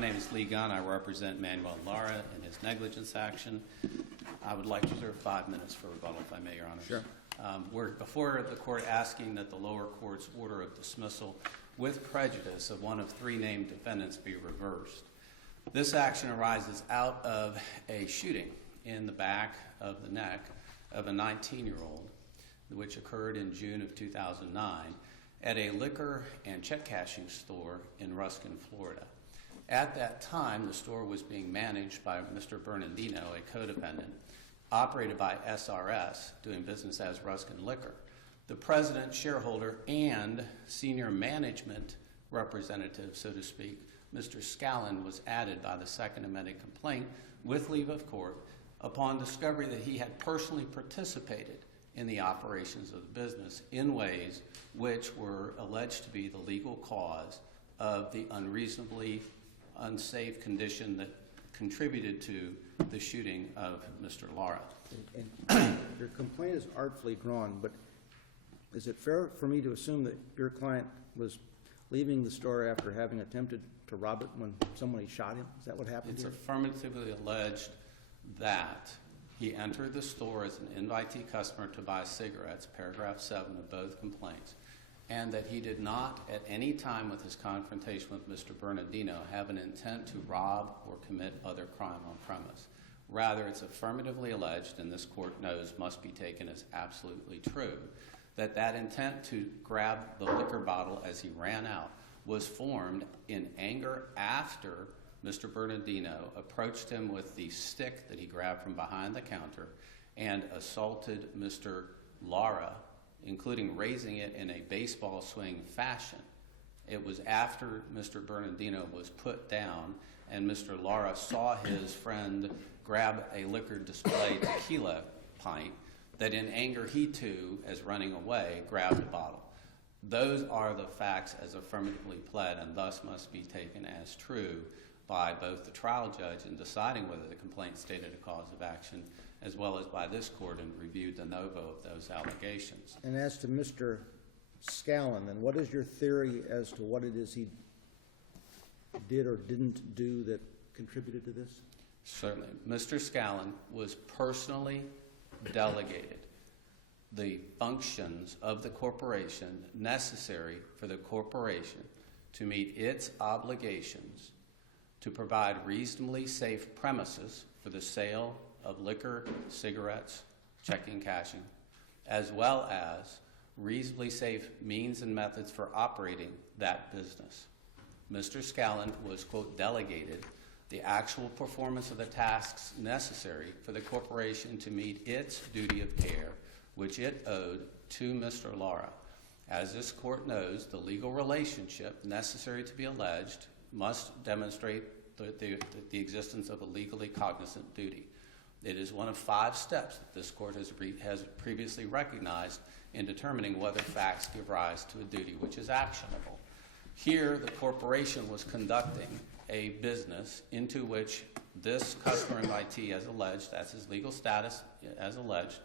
name is Lee Gunn. I represent Manuel Lara in his negligence action. I would like to reserve 5 minutes for rebuttal, if I may, Your Honor. Sure. We're before the court asking that the lower court's order of dismissal with prejudice of one of 3 named defendants be reversed. This action arises out of a shooting in the back of the neck of a 19-year-old, which occurred in June of 2009 at a liquor and check cashing store in Ruskin, Florida. At that time, the store was being managed by Mr. Bernardino, a codependent, operated by SRS, doing business as Ruskin Liquor. The president, shareholder, and senior management representative, so to speak, Mr. Scallon, was added by the second amended complaint with leave of court upon discovery that he had personally participated in the operations of the business in ways which were alleged to be the legal cause of the unreasonably unsafe condition that contributed to the shooting of Mr. Lara. And your complaint is artfully drawn, but is it fair for me to assume that your client was leaving the store after having attempted to rob it when somebody shot him? Is that what happened It's here? affirmatively alleged that he entered the store as an invitee customer to buy cigarettes, paragraph 7 of both complaints, and that he did not at any time with his confrontation with Mr. Bernardino have an intent to rob or commit other crime on premise. Rather, it's affirmatively alleged, and this court knows must be taken as absolutely true, that that intent to grab the liquor bottle as he ran out was formed in anger after Mr. Bernardino approached him with the stick that he grabbed from behind the counter and assaulted Mr. Lara, including raising it in a baseball swing fashion. It was after Mr. Bernardino was put down and Mr. Lara saw his friend grab a liquor display tequila pint that in anger he too, as running away, grabbed a bottle. Those are the facts as affirmatively pled and thus must be taken as true by both the trial judge in deciding whether the complaint stated a cause of action, as well as by this court in review de novo of those allegations. And as to Mr. Scallon, then what is your theory as to what it is he did or didn't do that contributed to this? Certainly. Mr. Scallon was personally delegated the functions of the corporation necessary for the corporation to meet its obligations to provide reasonably safe premises for the sale of liquor, cigarettes, checking, cashing, as well as reasonably safe means and methods for operating that business. Mr. Scallon was, quote, delegated the actual performance of the tasks necessary for the corporation to meet its duty of care, which it owed to Mr. Lara. As this court knows, the legal relationship necessary to be alleged must demonstrate the existence of a legally cognizant duty. It is one of 5 steps that this court has previously recognized in determining whether facts give rise to a duty which is actionable. Here, the corporation was conducting a business into which this customer invitee, as alleged, that's his legal status as alleged,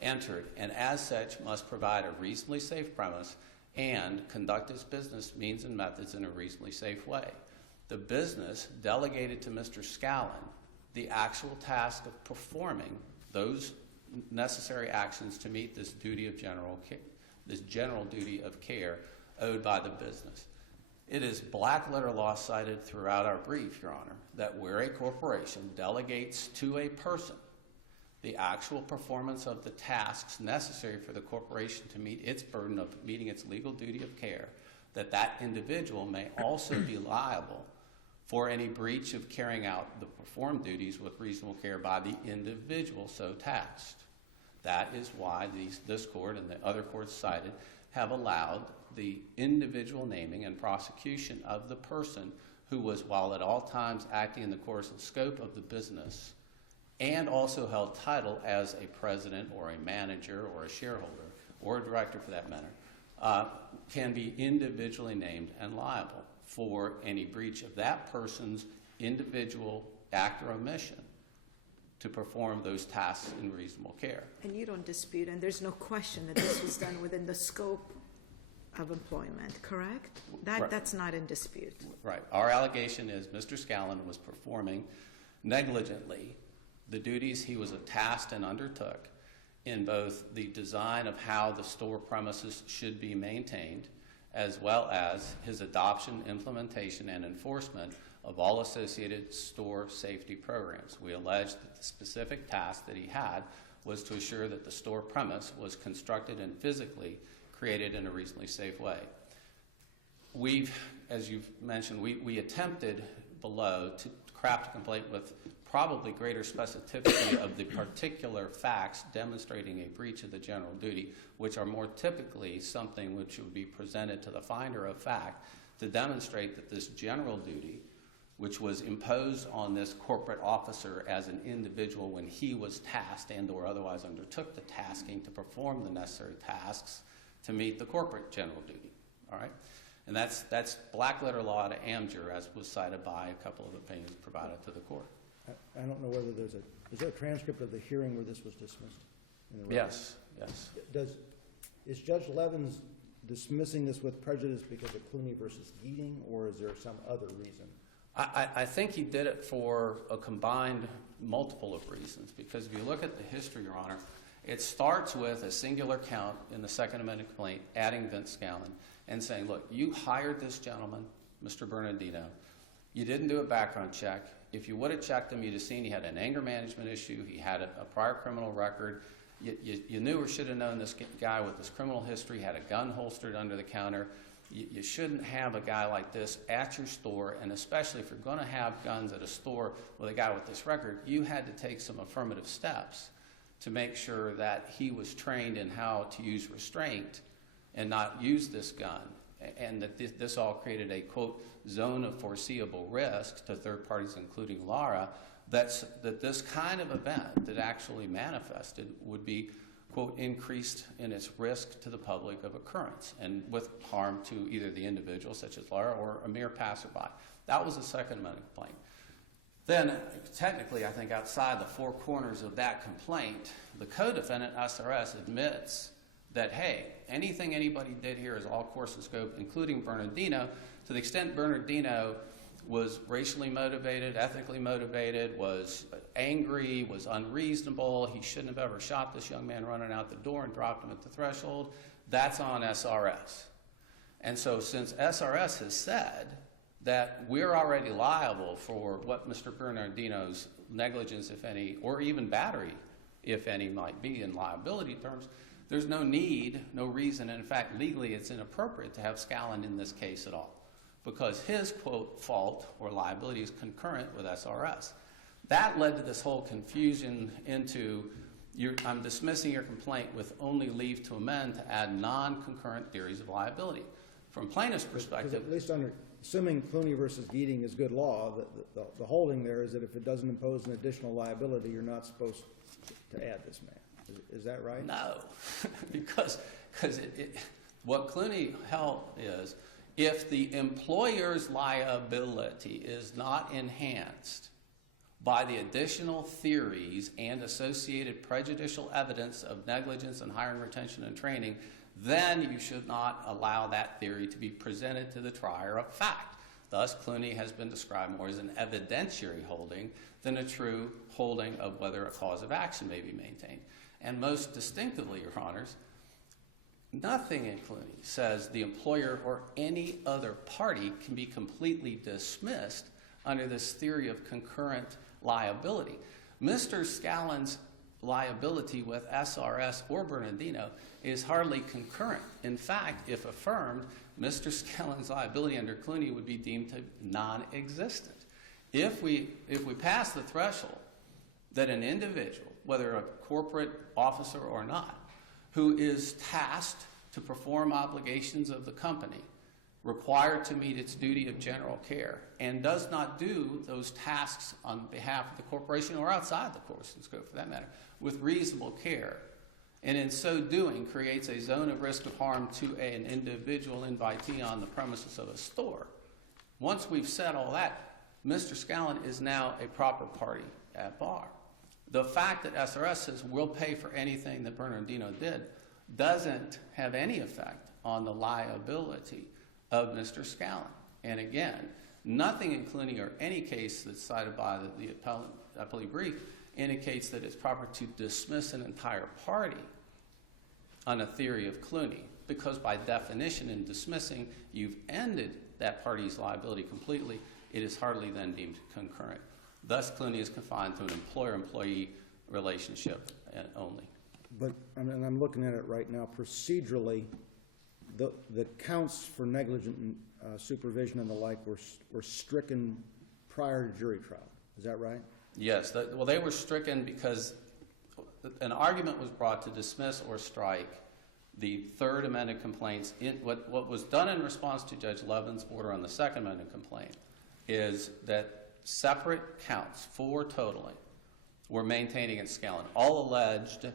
entered, and as such must provide a reasonably safe premise and conduct its business means and methods in a reasonably safe way. The business delegated to Mr. Scallon the actual task of performing those necessary actions to meet this duty of this general duty of care owed by the business. It is black letter law cited throughout our brief, Your Honor, that where a corporation delegates to a person the actual performance of the tasks necessary for the corporation to meet its burden of meeting its legal duty of care, that that individual may also be liable for any breach of carrying out the performed duties with reasonable care by the individual so taxed. That is why this court and the other courts cited have allowed the individual naming and prosecution of the person who was, while at all times acting in the course and scope of the business, and also held title as a president or a manager or a shareholder or a director for that matter, can be individually named and liable for any breach of that person's individual act or omission to perform those tasks in reasonable care. And you don't dispute, and there's no question that this was done within the scope of employment, correct? Right. That's not in dispute. Right. Our allegation is Mr. Scallon was performing negligently the duties he was tasked and undertook in both the design of how the store premises should be maintained, as well as his adoption, implementation, and enforcement of all associated store safety programs. We allege that the specific task that he had was to assure that the store premise was constructed and physically created in a reasonably safe way. We've, as you've mentioned, we attempted below to craft a complaint with probably greater specificity of the particular facts demonstrating a breach of the general duty, which are more typically something which would be presented to the finder of fact to demonstrate that this general duty, which was imposed on this corporate officer as an individual when he was tasked and or otherwise undertook the tasking to perform the necessary tasks to meet the corporate general duty. All right? And that's black letter law to Amjur, as was cited by a couple of opinions provided to the court. I don't know whether is there a transcript of the hearing where this was dismissed? In the record? Yes. Is Judge Levins dismissing this with prejudice because of Clooney versus Keating, or is there some other reason? I think he did it for a combined multiple of reasons, because if you look at the history, Your Honor, it starts with a singular count in the Second Amendment complaint, adding Vince Scallon, and saying, look, you hired this gentleman, Mr. Bernardino. You didn't do a background check. If you would have checked him, you'd have seen he had an anger management issue. He had a prior criminal record. You knew or should have known this guy with this criminal history had a gun holstered under the counter. You shouldn't have a guy like this at your store, and especially if you're going to have guns at a store with a guy with this record, you had to take some affirmative steps to make sure that he was trained in how to use restraint and not use this gun, and that this all created a, quote, zone of foreseeable risk to third parties, including Lara, that this kind of event that actually manifested would be, quote, increased in its risk to the public of occurrence and with harm to either the individual, such as Lara, or a mere passerby. That was the Second Amendment complaint. Then, technically, I think outside the four corners of that complaint, the co-defendant, SRS, admits that, hey, anything anybody did here is all course and scope, including Bernardino, to the extent Bernardino was racially motivated, ethically motivated, was angry, was unreasonable, he shouldn't have ever shot this young man running out the door and dropped him at the threshold, that's on SRS. And so since SRS has said that we're already liable for what Mr. Bernardino's negligence, if any, or even battery, if any, might be in liability terms, there's no need, no reason, and in fact, legally it's inappropriate to have Scallon in this case at all, because his, quote, fault or liability is concurrent with SRS. That led to this whole confusion into, I'm dismissing your complaint with only leave to amend to add non-concurrent theories of liability. From plaintiff's perspective, at least assuming Clooney versus Keating is good law, the holding there is that if it doesn't impose an additional liability, you're not supposed to add this man. Is that right? No, because what Clooney held is, if the employer's liability is not enhanced by the additional theories and associated prejudicial evidence of negligence in hiring, retention, and training, then you should not allow that theory to be presented to the trier of fact. Thus, Clooney has been described more as an evidentiary holding than a true holding of whether a cause of action may be maintained. And most distinctively, Your Honors, nothing in Clooney says the employer or any other party can be completely dismissed under this theory of concurrent liability. Mr. Scallon's liability with SRS or Bernardino is hardly concurrent. In fact, if affirmed, Mr. Scallon's liability under Clooney would be deemed to non-existent. If we pass the threshold that an individual, whether a corporate officer or not, who is tasked to perform obligations of the company, required to meet its duty of general care, and does not do those tasks on behalf of the corporation or outside the course and scope for that matter, with reasonable care, and in so doing creates a zone of risk of harm to an individual invitee on the premises of a store. Once we've said all that, Mr. Scallon is now a proper party at bar. The fact that SRS says we'll pay for anything that Bernardino did doesn't have any effect on the liability of Mr. Scallon. And again, nothing in Clooney or any case that's cited by the appellee brief indicates that it's proper to dismiss an entire party on a theory of Clooney, because by definition in dismissing, you've ended that party's liability completely. It is hardly then deemed concurrent. Thus, Clooney is confined to an employer-employee relationship only. But, I mean, I'm looking at it right now, procedurally, the counts for negligent supervision and the like were stricken prior to jury trial. Is that right? Yes. Well, they were stricken because an argument was brought to dismiss or strike the third amended complaints. What was done in response to Judge Levin's order on the second amended complaint is that separate counts, 4 totaling, were maintained against Scallon, all alleged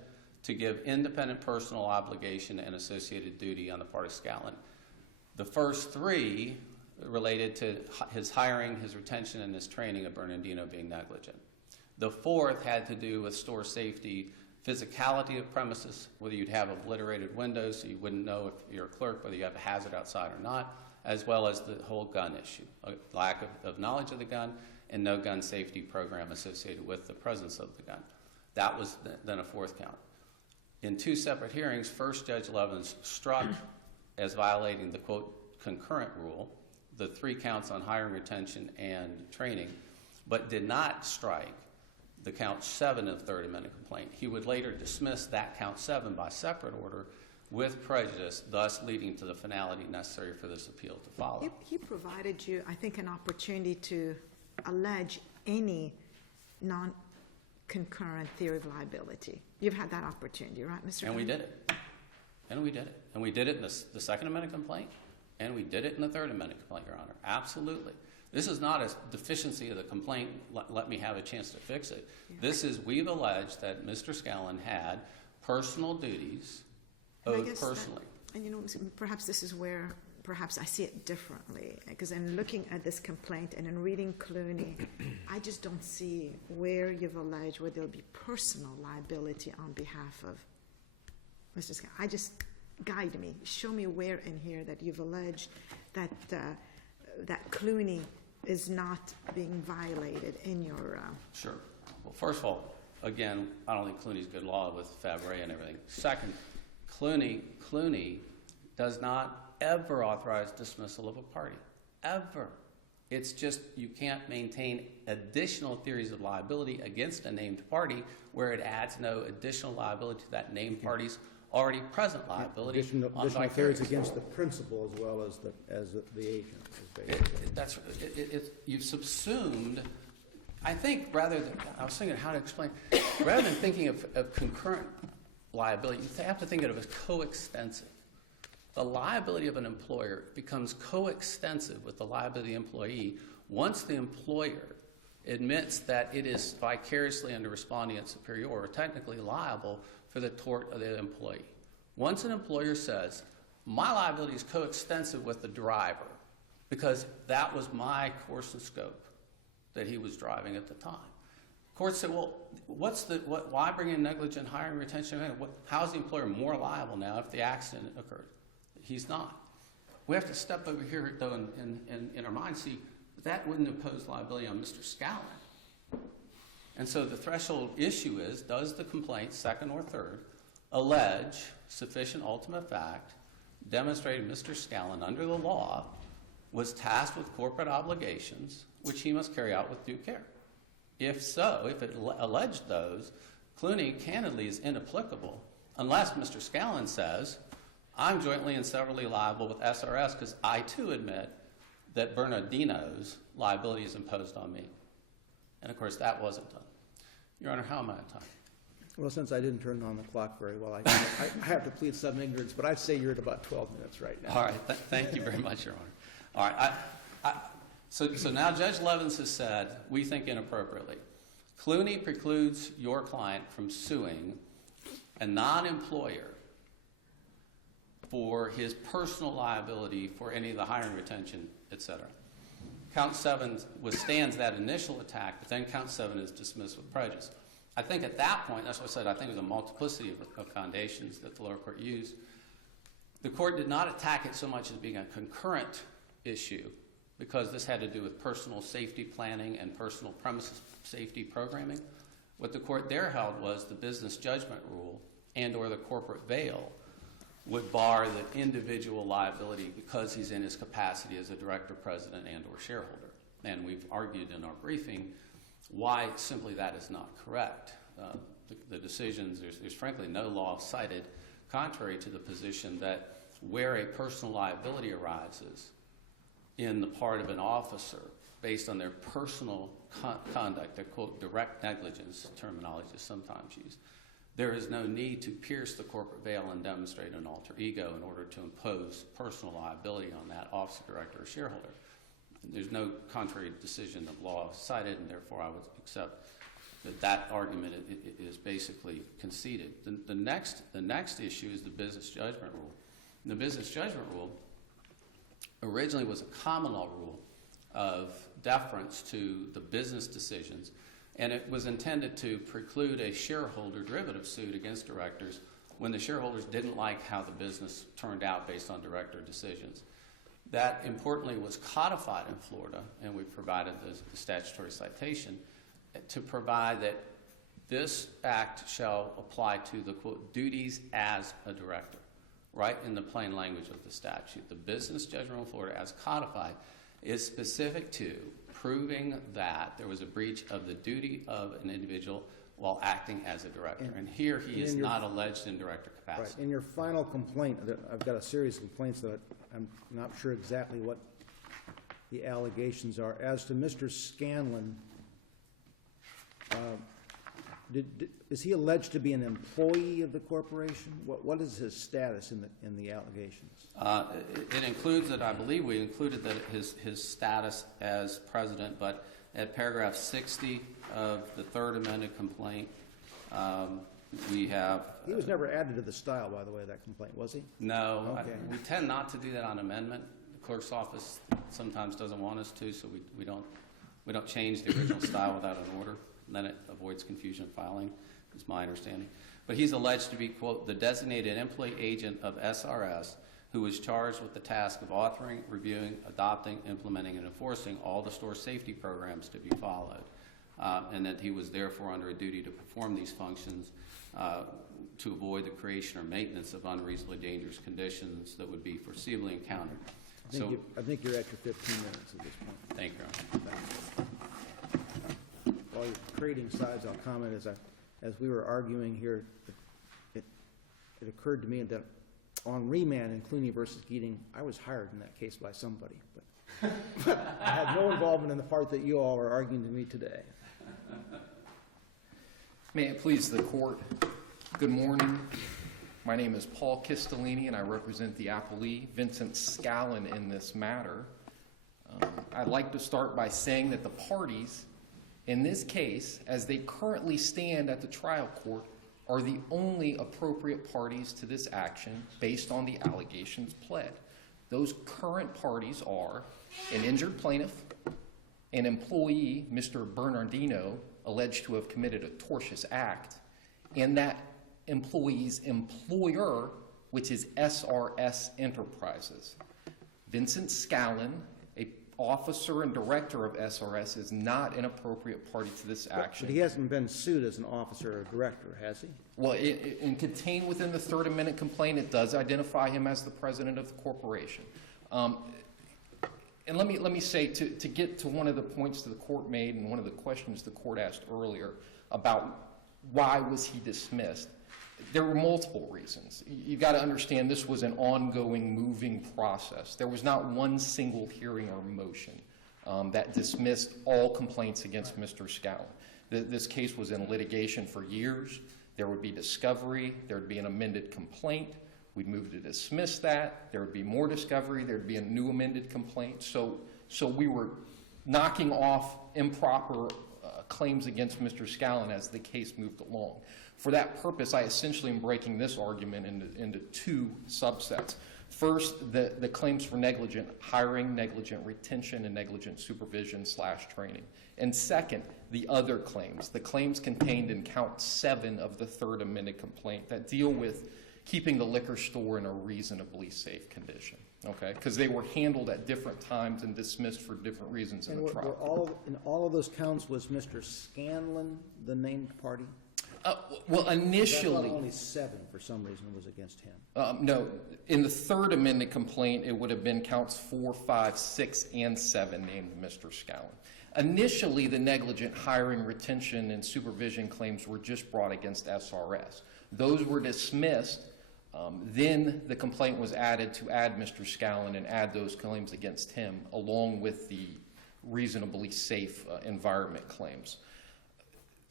to give independent personal obligation and associated duty on the part of Scallon. The first 3 related to his hiring, his retention, and his training of Bernardino being negligent. The 4th had to do with store safety, physicality of premises, whether you'd have obliterated windows so you wouldn't know if you're a clerk whether you have a hazard outside or not, as well as the whole gun issue, a lack of knowledge of the gun and no gun safety program associated with the presence of the gun. That was then a 4th count. In 2 separate hearings, first Judge Levins struck as violating the, quote, concurrent rule, the 3 counts on hiring, retention, and training, but did not strike the count 7 of the third amendment complaint. He would later dismiss that count 7 by separate order with prejudice, thus leading to the finality necessary for this appeal to follow. He provided you, I think, an opportunity to allege any non-concurrent theory of liability. You've had that opportunity, right, Mr. And we did it. And we did it. And we did it in the second amendment complaint, and we did it in the third amendment complaint, Your Honor. Absolutely. This is not a deficiency of the complaint, let me have a chance to fix it. Yeah. This is, we've alleged that Mr. Scallon had personal duties owed personally. And you know, perhaps this is where perhaps I see it differently, because in looking at this complaint and in reading Clooney, I just don't see where you've alleged where there'll be personal liability on behalf of Mr. Scallon. I just, guide me, show me where in here that you've alleged that that Clooney is not being violated in your... Sure. Well, first of all, again, I don't think Clooney's good law with Fabre and everything. Second, Clooney does not ever authorize dismissal of a party. Ever. It's just you can't maintain additional theories of liability against a named party where it adds no additional liability to that named party's already present liability. Additional theories against the principal as well as the agent. You've subsumed, I think, rather than, I was thinking how to explain, rather than thinking of concurrent liability, you have to think of it as coextensive. The liability of an employer becomes coextensive with the liability of the employee once the employer admits that it is vicariously under respondeat superior or technically liable for the tort of the employee. Once an employer says, my liability is coextensive with the driver because that was my course and scope that he was driving at the time. Courts say, well, why bring in negligent hiring, retention? How is the employer more liable now if the accident occurred? He's not. We have to step over here, though, in our mind, see, that wouldn't impose liability on Mr. Scallon. And so the threshold issue is, does the complaint, second or third, allege sufficient ultimate fact demonstrating Mr. Scallon, under the law, was tasked with corporate obligations, which he must carry out with due care? If so, if it alleged those, Clooney candidly is inapplicable unless Mr. Scallon says, I'm jointly and severally liable with SRS because I, too, admit that Bernardino's liability is imposed on me. And, of course, that wasn't done. Your Honor, how am I at time? Well, since I didn't turn on the clock very well, I have to plead some ignorance, but I'd say you're at about 12 minutes right now. All right. Thank you very much, Your Honor. All right. So now Judge Levins has said, we think inappropriately, Clooney precludes your client from suing a non-employer for his personal liability for any of the hiring, retention, et cetera. Count 7 withstands that initial attack, but then Count 7 is dismissed with prejudice. I think at that point, that's what I said, I think it was a multiplicity of foundations that the lower court used. The court did not attack it so much as being a concurrent issue, because this had to do with personal safety planning and personal premises safety programming. What the court there held was the business judgment rule and or the corporate veil would bar the individual liability because he's in his capacity as a director, president, and or shareholder. And we've argued in our briefing why simply that is not correct. The decisions, there's frankly no law cited contrary to the position that where a personal liability arises in the part of an officer based on their personal conduct, their quote direct negligence terminology is sometimes used, there is no need to pierce the corporate veil and demonstrate an alter ego in order to impose personal liability on that officer, director, or shareholder. There's no contrary decision of law cited, and therefore I would accept that that argument is basically conceded. The next issue is the business judgment rule. And the business judgment rule originally was a common law rule of deference to the business decisions, and it was intended to preclude a shareholder derivative suit against directors when the shareholders didn't like how the business turned out based on director decisions. That, importantly, was codified in Florida, and we provided the statutory citation to provide that this act shall apply to the, quote, duties as a director, right in the plain language of the statute. The business judgment in Florida, as codified, is specific to proving that there was a breach of the duty of an individual while acting as a director. And here he is not alleged in director capacity. Right. In your final complaint, I've got a series of complaints that I'm not sure exactly what the allegations are. As to Mr. Scanlon, is he alleged to be an employee of the corporation? What is his status in the allegations? It includes that, I believe we included that his status as president, but at paragraph 60 of the third amended complaint, we have... He was never added to the style, by the way, of that complaint, was he? No. Okay. We tend not to do that on amendment. The clerk's office sometimes doesn't want us to, so we don't change the original style without an order. And then it avoids confusion of filing, is my understanding. But he's alleged to be, quote, the designated employee agent of SRS who was charged with the task of authoring, reviewing, adopting, implementing, and enforcing all the store safety programs to be followed. And that he was therefore under a duty to perform these functions to avoid the creation or maintenance of unreasonably dangerous conditions that would be foreseeably encountered. I think you're at your 15 minutes at this point. Thank you, Your Honor. While you're creating sides, I'll comment as we were arguing here, it occurred to me that on remand in Clooney versus Keating, I was hired in that case by somebody, but I had no involvement in the part that you all are arguing to me today. May it please the court, good morning. My name is Paul Kistolini, and I represent the appellee, Vincent Scallon, in this matter. I'd like to start by saying that the parties in this case, as they currently stand at the trial court, are the only appropriate parties to this action based on the allegations pled. Those current parties are an injured plaintiff, an employee, Mr. Bernardino, alleged to have committed a tortious act, and that employee's employer, which is SRS Enterprises. Vincent Scallon, a officer and director of SRS, is not an appropriate party to this action. But he hasn't been sued as an officer or director, has he? Well, contained within the third amendment complaint, it does identify him as the president of the corporation. And let me say, to get to one of the points that the court made and one of the questions the court asked earlier about why was he dismissed, there were multiple reasons. You've got to understand this was an ongoing, moving process. There was not one single hearing or motion that dismissed all complaints against Mr. Scallon. This case was in litigation for years. There would be discovery. There would be an amended complaint. We'd move to dismiss that. There would be more discovery. There would be a new amended complaint. So we were knocking off improper claims against Mr. Scallon as the case moved along. For that purpose, I essentially am breaking this argument into two subsets. First, the claims for negligent hiring, negligent retention, and negligent supervision / training. And second, the other claims, the claims contained in count 7 of the third amended complaint that deal with keeping the liquor store in a reasonably safe condition, okay? Because they were handled at different times and dismissed for different reasons in And the trial. in all of those counts, was Mr. Scanlon the named party? Well, I initially, thought only 7 for some reason was against him. no, in the third amended complaint, it would have been counts 4, 5, 6, and 7 named Mr. Scallon. Initially, the negligent hiring, retention, and supervision claims were just brought against SRS. Those were dismissed. Then the complaint was added to add Mr. Scallon and add those claims against him, along with the reasonably safe environment claims.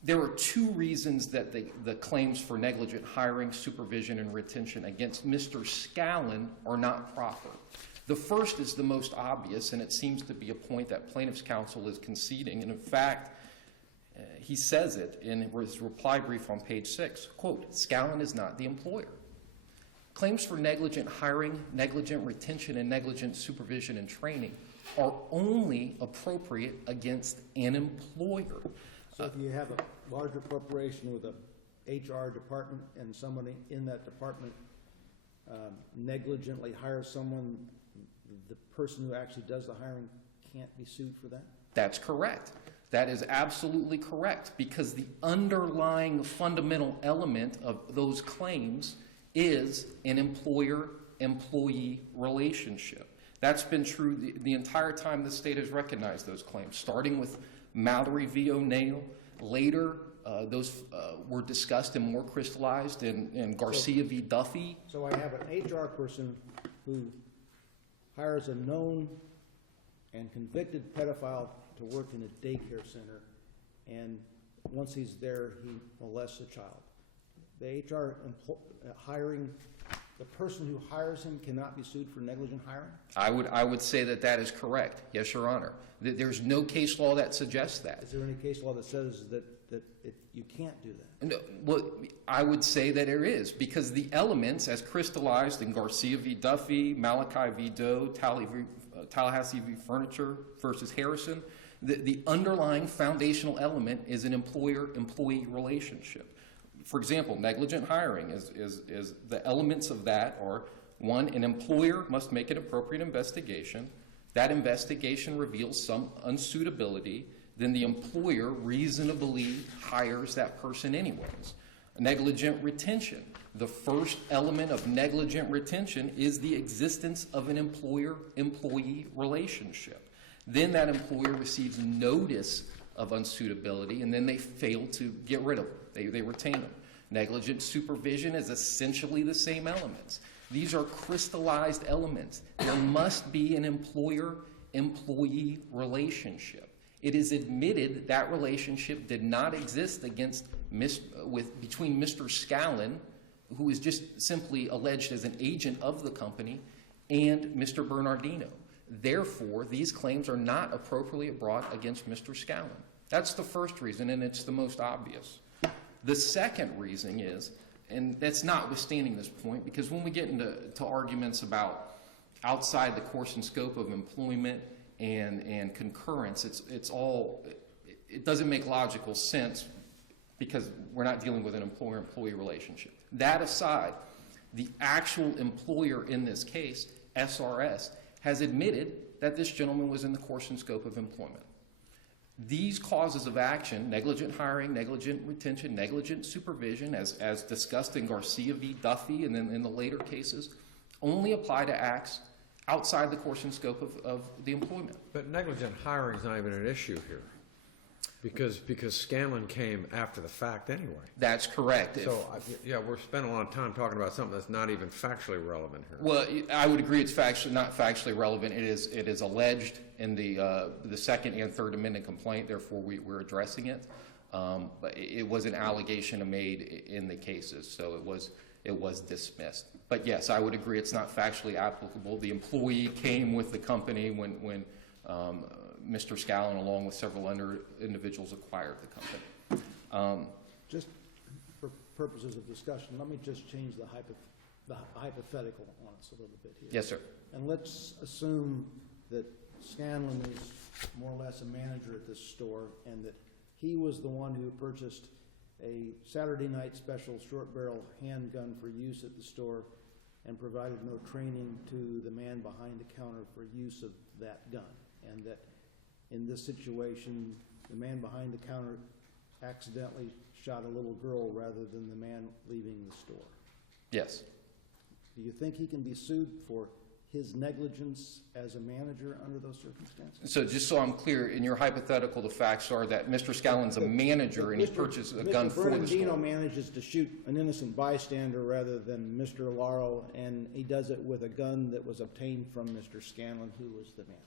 There are 2 reasons that the claims for negligent hiring, supervision, and retention against Mr. Scallon are not proper. The first is the most obvious, and it seems to be a point that plaintiff's counsel is conceding. And in fact, he says it in his reply brief on page 6, quote, "Scallon is not the employer." Claims for negligent hiring, negligent retention, and negligent supervision and training are only appropriate against an employer. So if you have a larger corporation with a HR department and somebody in that department negligently hires someone, the person who actually does the hiring can't be sued for that? That's correct. That is absolutely correct, because the underlying fundamental element of those claims is an employer-employee relationship. That's been true the entire time the state has recognized those claims, starting with Mallory v. O'Neill. Later, those were discussed and more crystallized in Garcia v. Duffy. So I have an HR person who hires a known and convicted pedophile to work in a daycare center, and once he's there, he molests a child. The HR hiring, the person who hires him cannot be sued for negligent hiring? I would say that that is correct. Yes, Your Honor. There's no case law that suggests that. Is there any case law that says that you can't do that? No, well, I would say that there is, because the elements, as crystallized in Garcia v. Duffy, Malachi v. Doe, Tallahassee v. Furniture versus Harrison, the underlying foundational element is an employer-employee relationship. For example, negligent hiring is the elements of that are, 1, an employer must make an appropriate investigation. That investigation reveals some unsuitability. Then the employer reasonably hires that person anyways. Negligent retention. The first element of negligent retention is the existence of an employer-employee relationship. Then that employer receives notice of unsuitability, and then they fail to get rid of them. They retain them. Negligent supervision is essentially the same elements. These are crystallized elements. There must be an employer-employee relationship. It is admitted that relationship did not exist between Mr. Scallon, who is just simply alleged as an agent of the company, and Mr. Bernardino. Therefore, these claims are not appropriately brought against Mr. Scallon. That's the first reason, and it's the most obvious. The second reason is, and that's notwithstanding this point, because when we get into arguments about outside the course and scope of employment and concurrence, it doesn't make logical sense, because we're not dealing with an employer-employee relationship. That aside, the actual employer in this case, SRS, has admitted that this gentleman was in the course and scope of employment. These causes of action, negligent hiring, negligent retention, negligent supervision, as discussed in Garcia v. Duffy and then in the later cases, only apply to acts outside the course and scope of the employment. But negligent hiring is not even an issue here, because Scanlon came after the fact anyway. That's correct. So, yeah, we're spending a lot of time talking about something that's not even factually relevant here. Well, I would agree it's not factually relevant. It is alleged in the second and third amendment complaint. Therefore, we're addressing it. But it was an allegation made in the cases, so it was dismissed. But yes, I would agree it's not factually applicable. The employee came with the company when Mr. Scallon, along with several other individuals, acquired the company. Just for purposes of discussion, let me just change the hypothetical on us a little bit here. Yes, sir. And let's assume that Scanlon is more or less a manager at this store, and that he was the one who purchased a Saturday night special short barrel handgun for use at the store and provided no training to the man behind the counter for use of that gun, and that in this situation, the man behind the counter accidentally shot a little girl rather than the man leaving the store. Yes. Do you think he can be sued for his negligence as a manager under those circumstances? So just so I'm clear, in your hypothetical, the facts are that Mr. Scallon's a manager and he purchased a gun for the Mr. Bernardino store. manages to shoot an innocent bystander rather than Mr. Laro, and he does it with a gun that was obtained from Mr. Scanlon, who was the manager.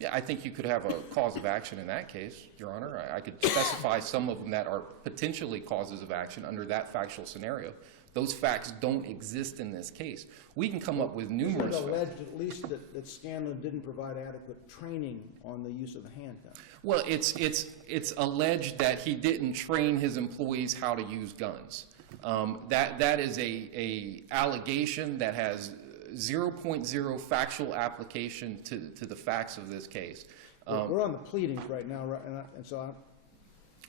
Yeah, I think you could have a cause of action in that case, Your Honor. I could specify some of them that are potentially causes of action under that factual scenario. Those facts don't exist in this case. We can come up with numerous It's facts. alleged at least that Scanlon didn't provide adequate training on the use of the handgun. Well, it's alleged that he didn't train his employees how to use guns. That is a allegation that has 0.0 factual application to the facts of this case. We're on the pleadings right now, right, and so I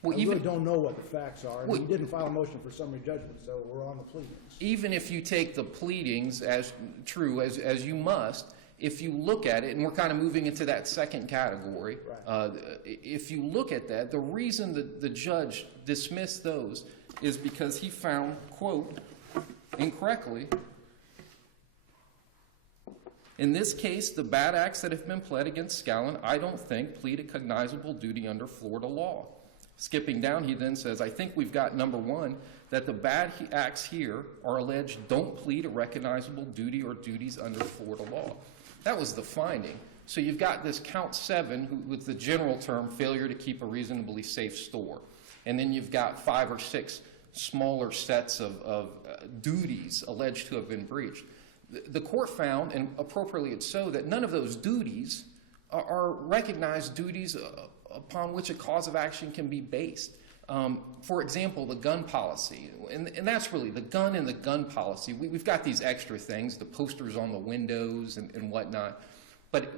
Well, really don't know what the facts are. And Well, you didn't file a motion for summary judgment, so we're on the pleadings. even if you take the pleadings as true as you must, if you look at it, and we're kind of moving into that second category, Right. if you look at that, the reason that the judge dismissed those is because he found, quote, incorrectly, in this case, the bad acts that have been pled against Scallon, I don't think plead a cognizable duty under Florida law. Skipping down, he then says, I think we've got number one, that the bad acts here are alleged don't plead a recognizable duty or duties under Florida law. That was the finding. So you've got this count 7 with the general term, failure to keep a reasonably safe store. And then you've got 5 or 6 smaller sets of duties alleged to have been breached. The court found, and appropriately it's so, that none of those duties are recognized duties upon which a cause of action can be based. For example, the gun policy, and that's really the gun and the gun policy. We've got these extra things, the posters on the windows and whatnot, but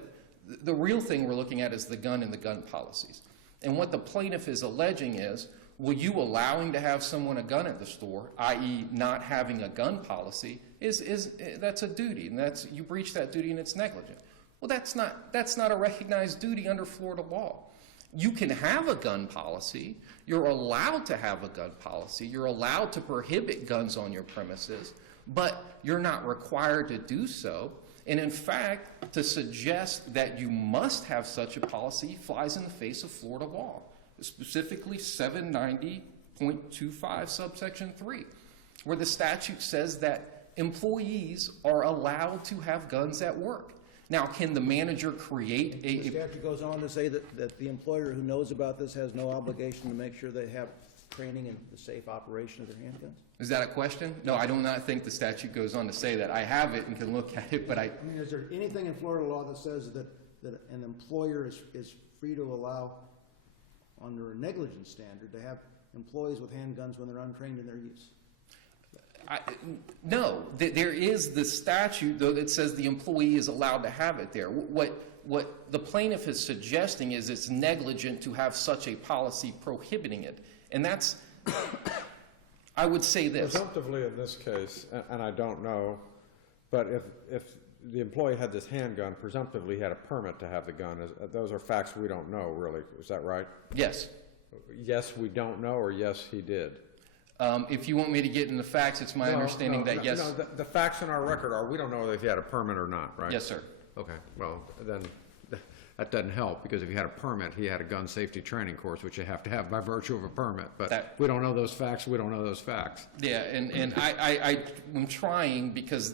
the real thing we're looking at is the gun and the gun policies. And what the plaintiff is alleging is, well, you allowing to have someone a gun at the store, i.e. not having a gun policy, that's a duty, and you breach that duty and it's negligent. Well, that's not a recognized duty under Florida law. You can have a gun policy. You're allowed to have a gun policy. You're allowed to prohibit guns on your premises, but you're not required to do so. And in fact, to suggest that you must have such a policy flies in the face of Florida law, specifically 790.25 subsection 3, where the statute says that employees are allowed to have guns at work. Now, can the manager create The statute goes on to say that the employer who knows about this has no obligation to make sure they have training in the safe operation of their handguns? Is that a question? No, I do not think the statute goes on to say that. I have it and can look at it, but I mean, is there anything in Florida law that says that an employer is free to allow, under a negligence standard, to have employees with handguns when they're untrained in their use? No, there is the statute, though, that says the employee is allowed to have it there. What the plaintiff is suggesting is it's negligent to have such a policy prohibiting it. And that's, I would say this. Presumptively in this case, and I don't know, but if the employee had this handgun, presumptively he had a permit to have the gun. Those are facts we don't know, really. Is that right? Yes. Yes, we don't know, or yes, he did? If you want me to get into facts, it's my understanding that yes. No, the facts in our record are we don't know if he had a permit or not, right? Yes, sir. Okay, well, then that doesn't help, because if he had a permit, he had a gun safety training course, which you have to have by virtue of a permit. But we don't know those facts, we don't know those facts. Yeah, and I'm trying because,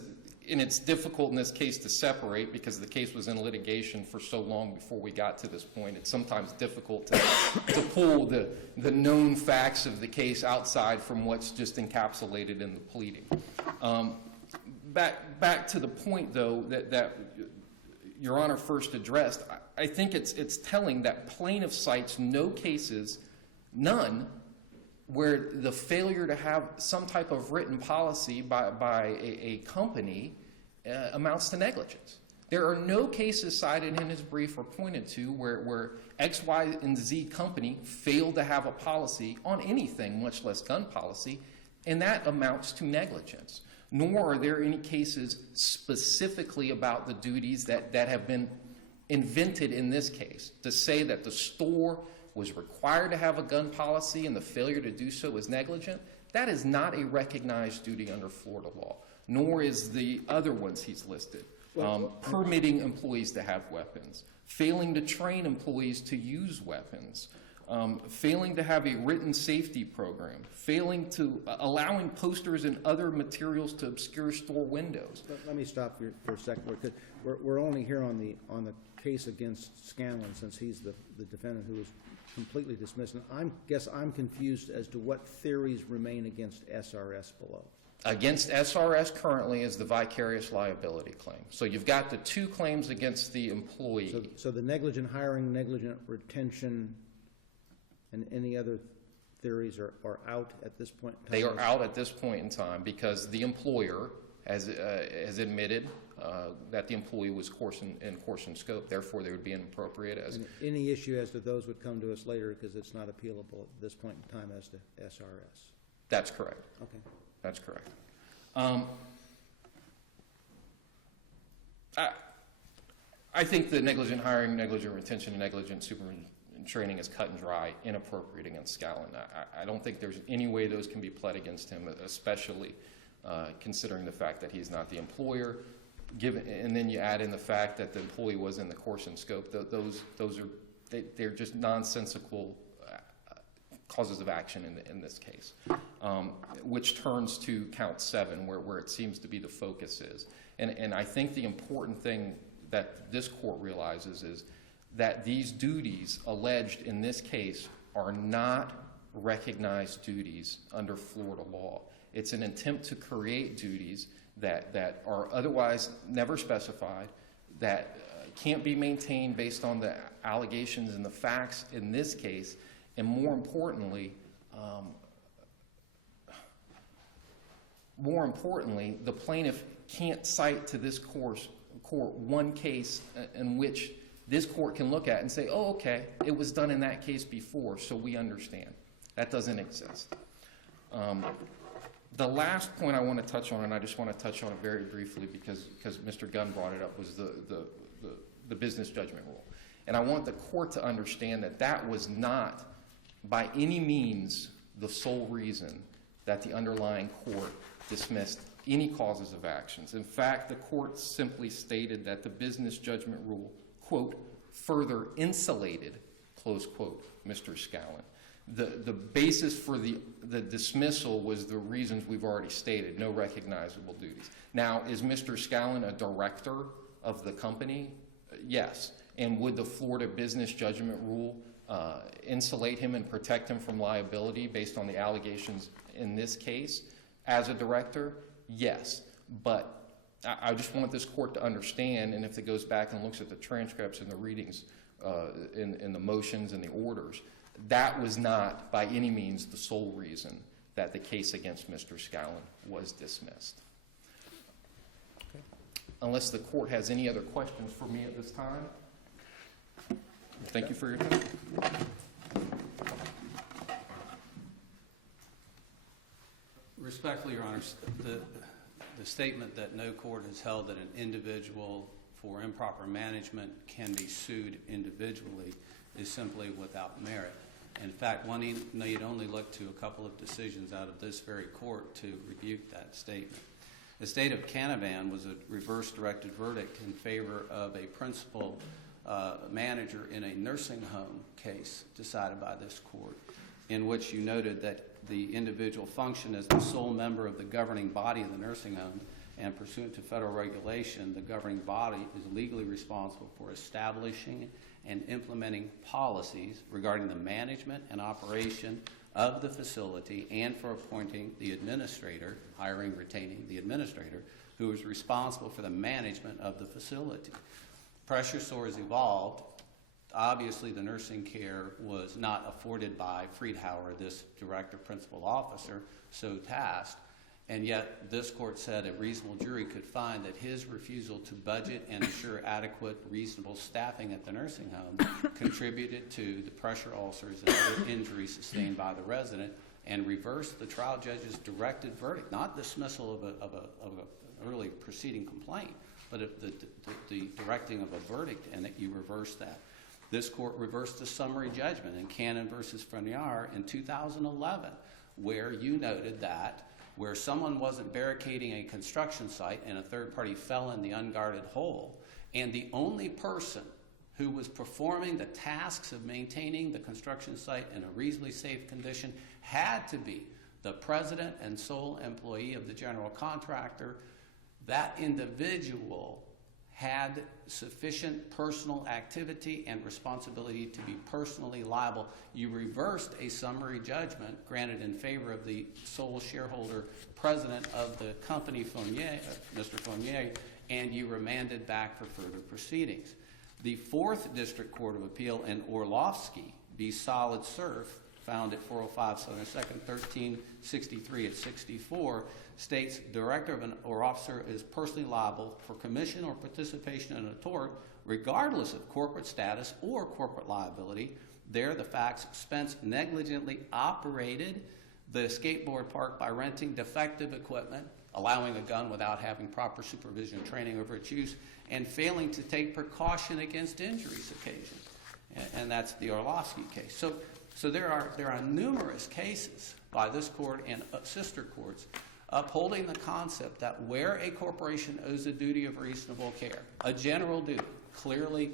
and it's difficult in this case to separate because the case was in litigation for so long before we got to this point. It's sometimes difficult to pull the known facts of the case outside from what's just encapsulated in the pleading. Back to the point, though, that Your Honor first addressed, I think it's telling that plaintiff cites no cases, none, where the failure to have some type of written policy by a company amounts to negligence. There are no cases cited in his brief or pointed to where X, Y, and Z company failed to have a policy on anything, much less gun policy, and that amounts to negligence. Nor are there any cases specifically about the duties that have been invented in this case to say that the store was required to have a gun policy and the failure to do so was negligent. That is not a recognized duty under Florida law, nor is the other ones he's listed. Permitting employees to have weapons, failing to train employees to use weapons, failing to have a written safety program, failing to allowing posters and other materials to obscure store windows. Let me stop you for a second, because we're only here on the case against Scanlon, since he's the defendant who was completely dismissed. And I'm confused as to what theories remain against SRS below. Against SRS currently is the vicarious liability claim. So you've got the two claims against the employee. So the negligent hiring, negligent retention, and any other theories are out at this point in time? They are out at this point in time because the employer has admitted that the employee was in course and scope. Therefore, they would be inappropriate as... And any issue as to those would come to us later because it's not appealable at this point in time as to SRS? That's correct. Okay. That's correct. I think the negligent hiring, negligent retention, and negligent supervision training is cut and dry, inappropriate against Scallon. I don't think there's any way those can be pled against him, especially considering the fact that he's not the employer. And then you add in the fact that the employee was in the course and scope. They're just nonsensical causes of action in this case, which turns to count 7, where it seems to be the focus is. And I think the important thing that this court realizes is that these duties alleged in this case are not recognized duties under Florida law. It's an attempt to create duties that are otherwise never specified, that can't be maintained based on the allegations and the facts in this case, and more importantly, the plaintiff can't cite to this court one case in which this court can look at and say, oh, okay, it was done in that case before, so we understand. That doesn't exist. The last point I want to touch on, and I just want to touch on it very briefly because Mr. Gunn brought it up, was the business judgment rule. And I want the court to understand that that was not by any means the sole reason that the underlying court dismissed any causes of actions. In fact, the court simply stated that the business judgment rule, quote, further insulated, close quote, Mr. Scallon. The basis for the dismissal was the reasons we've already stated, no recognizable duties. Now, is Mr. Scallon a director of the company? Yes. And would the Florida business judgment rule insulate him and protect him from liability based on the allegations in this case? As a director, yes. But I just want this court to understand, and if it goes back and looks at the transcripts and the readings in the motions and the orders, that was not by any means the sole reason that the case against Mr. Scallon was dismissed. Okay. Unless the court has any other questions for me at this time, thank you for your time. Respectfully, Your Honors, the statement that no court has held that an individual for improper management can be sued individually is simply without merit. In fact, one need only look to a couple of decisions out of this very court to rebuke that statement. The state of Canavan was a reverse directed verdict in favor of a principal manager in a nursing home case decided by this court, in which you noted that the individual functioned as the sole member of the governing body of the nursing home, and pursuant to federal regulation, the governing body is legally responsible for establishing and implementing policies regarding the management and operation of the facility and for appointing the administrator, hiring, retaining the administrator, who is responsible for the management of the facility. Pressure sores evolved. Obviously, the nursing care was not afforded by Friedhauer, this director principal officer, so tasked. And yet, this court said a reasonable jury could find that his refusal to budget and ensure adequate, reasonable staffing at the nursing home contributed to the pressure ulcers and other injuries sustained by the resident, and reversed the trial judge's directed verdict, not dismissal of a early proceeding complaint, but of the directing of a verdict, and that you reversed that. This court reversed the summary judgment in Cannon versus Frenier in 2011, where you noted that where someone wasn't barricading a construction site and a third party fell in the unguarded hole, and the only person who was performing the tasks of maintaining the construction site in a reasonably safe condition had to be the president and sole employee of the general contractor, that individual had sufficient personal activity and responsibility to be personally liable. You reversed a summary judgment granted in favor of the sole shareholder president of the company, Mr. Fournier, and you remanded back for further proceedings. The Fourth District Court of Appeal in Orlovsky v. Solid Surf, found at 405 Southern 2nd, 1363 at 64, states director of or officer is personally liable for commission or participation in a tort regardless of corporate status or corporate liability. There, the facts: Spence negligently operated the skateboard park by renting defective equipment, allowing a gun without having proper supervision and training over its use, and failing to take precaution against injuries occasioned. And that's the Orlovsky case. So there are numerous cases by this court and sister courts upholding the concept that where a corporation owes a duty of reasonable care, a general duty, clearly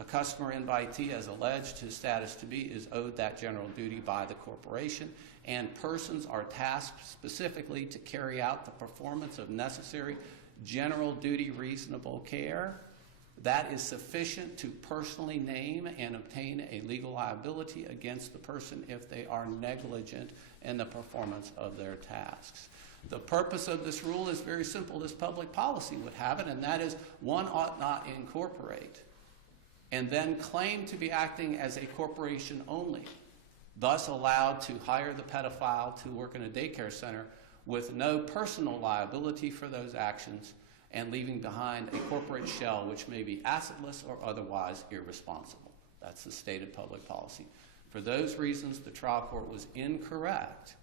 a customer invitee, as alleged his status to be, is owed that general duty by the corporation, and persons are tasked specifically to carry out the performance of necessary general duty reasonable care, that is sufficient to personally name and obtain a legal liability against the person if they are negligent in the performance of their tasks. The purpose of this rule is very simple, as public policy would have it, and that is one ought not incorporate and then claim to be acting as a corporation only, thus allowed to hire the pedophile to work in a daycare center with no personal liability for those actions, and leaving behind a corporate shell which may be assetless or otherwise irresponsible. That's the stated public policy. For those reasons, the trial court was incorrect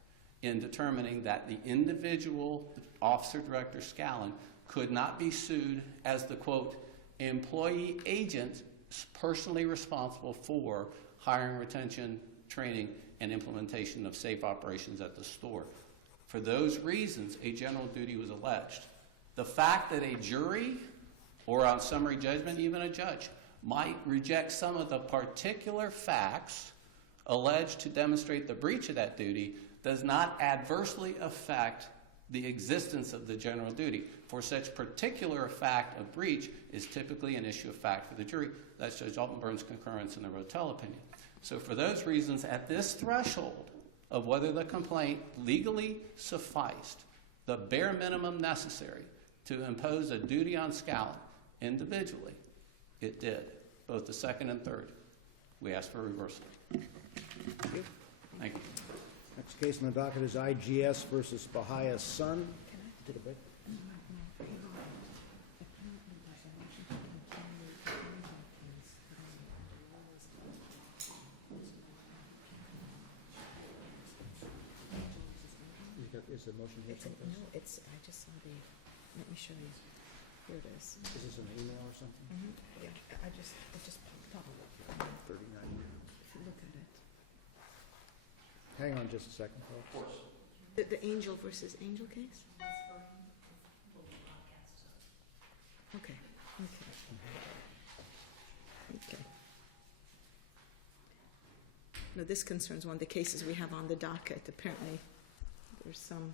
in determining that the individual officer director Scallon could not be sued as the, quote, employee agent personally responsible for hiring, retention, training, and implementation of safe operations at the store. For those reasons, a general duty was alleged. The fact that a jury, or on summary judgment, even a judge, might reject some of the particular facts alleged to demonstrate the breach of that duty does not adversely affect the existence of the general duty. For such particular fact of breach is typically an issue of fact for the jury. That's Judge Altenburn's concurrence in the Rotel opinion. So for those reasons, at this threshold of whether the complaint legally sufficed the bare minimum necessary to impose a duty on Scallon individually, it did, both the second and third. We ask for reversal. Thank you. Next case on the docket is IGS versus Bahaya's Son. Take a break. Is the motion here? No, it's, I just saw the, let me show you. Here it is. Is this an email or something? Yeah, it just popped up. 39. If you look at it. Hang on just a second, folks. Of course. The Angel versus Angel case? Okay. No, this concerns one of the cases we have on the docket. Apparently, there's some